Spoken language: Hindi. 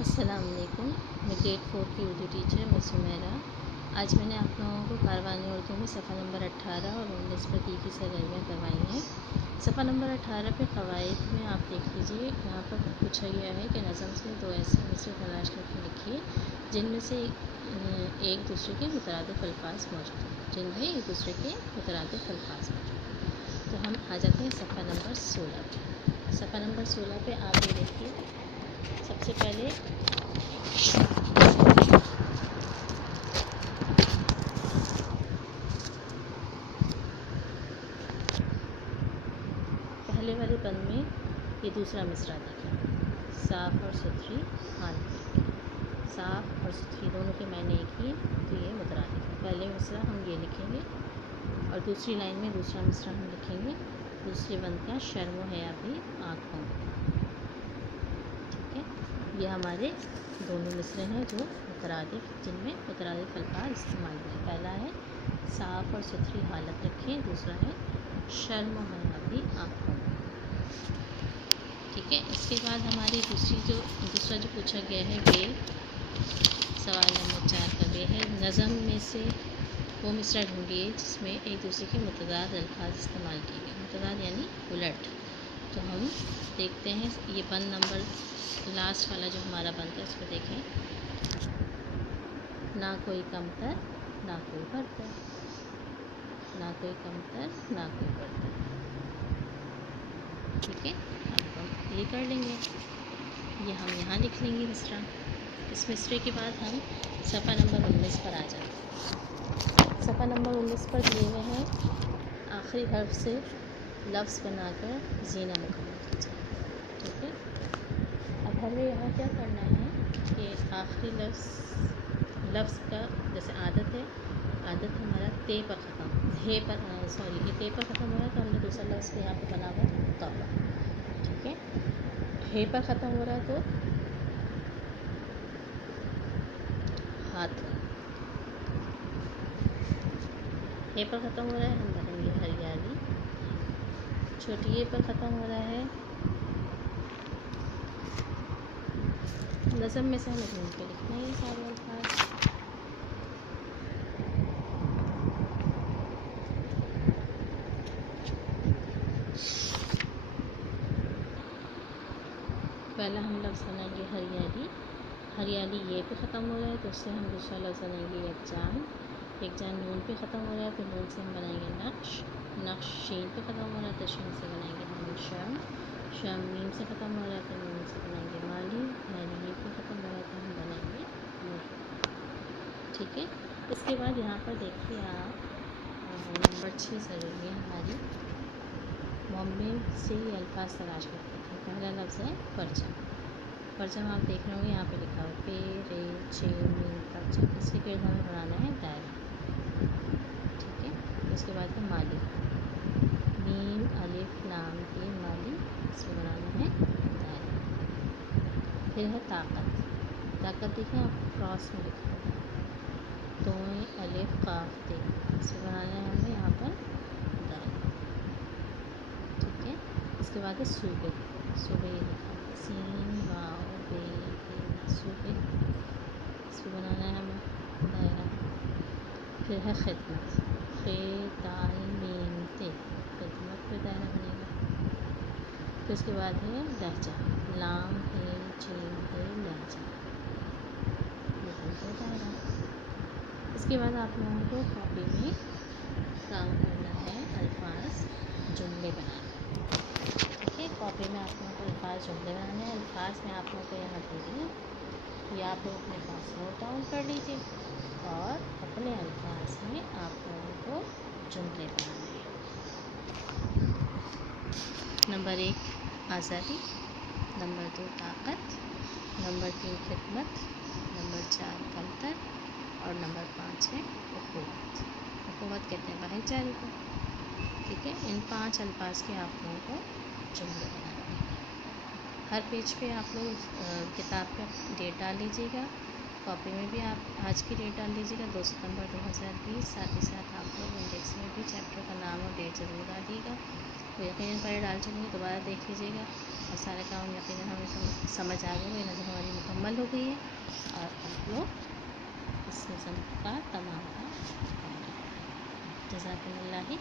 अस्सलाम वालेकुम। मैं ग्रेड 4 की उर्दू टीचर मैं सुमेरा। आज मैंने आप लोगों को कारवानी उर्दू में सफ़ा नंबर 18 और 19 पर की सरगर्मियाँ करवाई हैं। सफ़ा नंबर 18 पे क़वाइद में आप देख लीजिए, यहाँ पर पूछा गया है कि नज़म से दो ऐसे मिसरे तलाश करके लिखिए जिनमें से एक दूसरे के मुतरादिफ़ अल्फाज मौजूद हैं, तो हम आ जाते हैं सफ़ा नंबर 16 पे। सफ़ा नंबर 16 पे आप ये देखिए, सबसे पहले वाले बंद में ये दूसरा मिसरा देखें, साफ़ और सुथरी हालत में। साफ़ और सुथरी दोनों के मायने एक ही, तो ये मुतरादिफ है। पहले मिसरा हम ये लिखेंगे और दूसरी लाइन में दूसरा मिसरा हम लिखेंगे दूसरे बंद का, शर्म व हया भी आँखों में। ठीक है, ये हमारे दोनों मिसरे हैं जो मुतरादिफ, जिनमें मुतरादिफ अल्फाज इस्तेमाल हुए। पहला है साफ़ और सुथरी हालत रखें, दूसरा है शर्म व हया भी आँखों में। ठीक है, इसके बाद हमारी दूसरा जो पूछा गया है वे सवाल नंबर 4 का वे है, नज़म में से वो मिसरा ढूंढिए जिसमें एक दूसरे के मुतदाद अल्फाज इस्तेमाल किए गए। मुतदाद यानी उलट। तो हम देखते हैं ये बंद नंबर लास्ट वाला जो हमारा बंद है उसको देखें, ना कोई कमतर ना कोई बढ़तर, ना कोई कमतर ना कोई बढ़तर। ठीक है, अब हम ये कर लेंगे, ये हम यहाँ लिख लेंगे मिसरा। इस मिसरे के बाद हम सफ़ा नंबर 19 पर आ जाते हैं। सफ़ा नंबर 19 पर दिए हुए हैं, आखिरी हर्फ से लफ्ज़ बनाकर जीना मुकम्मल कीजिए। ठीक है, अब हमें यहाँ क्या करना है कि आखिरी लफ्ज़ का जैसे आदत हमारा ते पर ख़त्म, हे पर ये ते पर ख़त्म हो रहा है, तो हमने दूसरा लफ्ज़ यहाँ पर बना हुआ है तो पर। ठीक है, हे पर ख़त्म हो रहा है तो हाथ, हे पर ख़त्म हो रहा है हम बनेंगे हरियाली। छोटी ए पर ख़त्म हो रहा है, नज़म में से हमें ढूंढ के लिखना है ये सारे अल्फाज। पहला हम लफ्ज़ बनाएंगे हरियाली। हरियाली ये पे ख़त्म हो रहा है तो उससे हम दूसरा लफ्ज़ बनाएंगे यकजान नून पे ख़त्म हो रहा है तो नून से हम बनाएंगे नक्श शीन पे ख़त्म हो रहा है तो शीन से बनाएंगे हम शम मीम से ख़त्म हो रहा है तो मीम से बनाएंगे माली ये पे ख़त्म हो रहा है तो हम बनाएंगे मूल। ठीक है, इसके बाद यहाँ पर देखिए आप नंबर 6 सरगर्मी हमारी बॉम्बे से ही अल्फाज तलाश करते थे। पहला लफ्ज़ है परचम आप देख रहे होंगे यहाँ पे लिखा हो पे रे छे मीम परचम, इसके गिर्द हमें बनाना है दायरा। ठीक है, उसके बाद है माली, मीम अलिफ लाम के माली, इसमें बनाना है दायरा। फिर है ताकत देखें आप क्रॉस में लिखा होगा, तो अलिफ काफ ते, इसमें बनाना है हमें यहाँ पर दायरा। ठीक है, इसके बाद है सूबे लिखा सीन वाव बे सूबे, इसमें बनाना है हमें दायरा। फिर है खिदमत, खे दाई मीम ते, खिदमत पे दायरा बनेगा। फिर उसके बाद है लहजा, लाम है जीम है लहजा, ये बनता दायरा। इसके बाद आप लोगों को कॉपी में काम करना है अल्फाज जुमले बनाना। ठीक है, कॉपी में आप लोगों को अल्फाज जुमले बनाने हैं। अल्फाज में आप लोगों को यहाँ दे दिए, या आप लोग अपने पास नोट डाउन कर लीजिए और अपने अल्फाज में आप लोगों को जुमले बनाने हैं। नंबर 1 आज़ादी, नंबर 2 ताकत, नंबर 3 खिदमत, नंबर 4 कमतर और नंबर 5 है उखुवत। उखुवत कहते हैं भाईचारे को। ठीक है, इन 5 अल्फाज के आप लोगों को जुमले बनाने हैं। हर पेज पे आप लोग किताब का डेट डाल लीजिएगा, कॉपी में भी आप आज की डेट डाल लीजिएगा 2 सितंबर 2020। साथ ही साथ आप लोग इंडेक्स में भी चैप्टर का नाम और डेट ज़रूर डालिएगा। तो यकीनन पहले डाल चुकी हूँ, दोबारा देख लीजिएगा और सारे काम यकीनन हमें समझ आ गए होंगे। नज़र हमारी मुकम्मल हो गई है और हम लोग इस मिश्रण का तमाम काम करेंगे। जज़ाकल्लाह।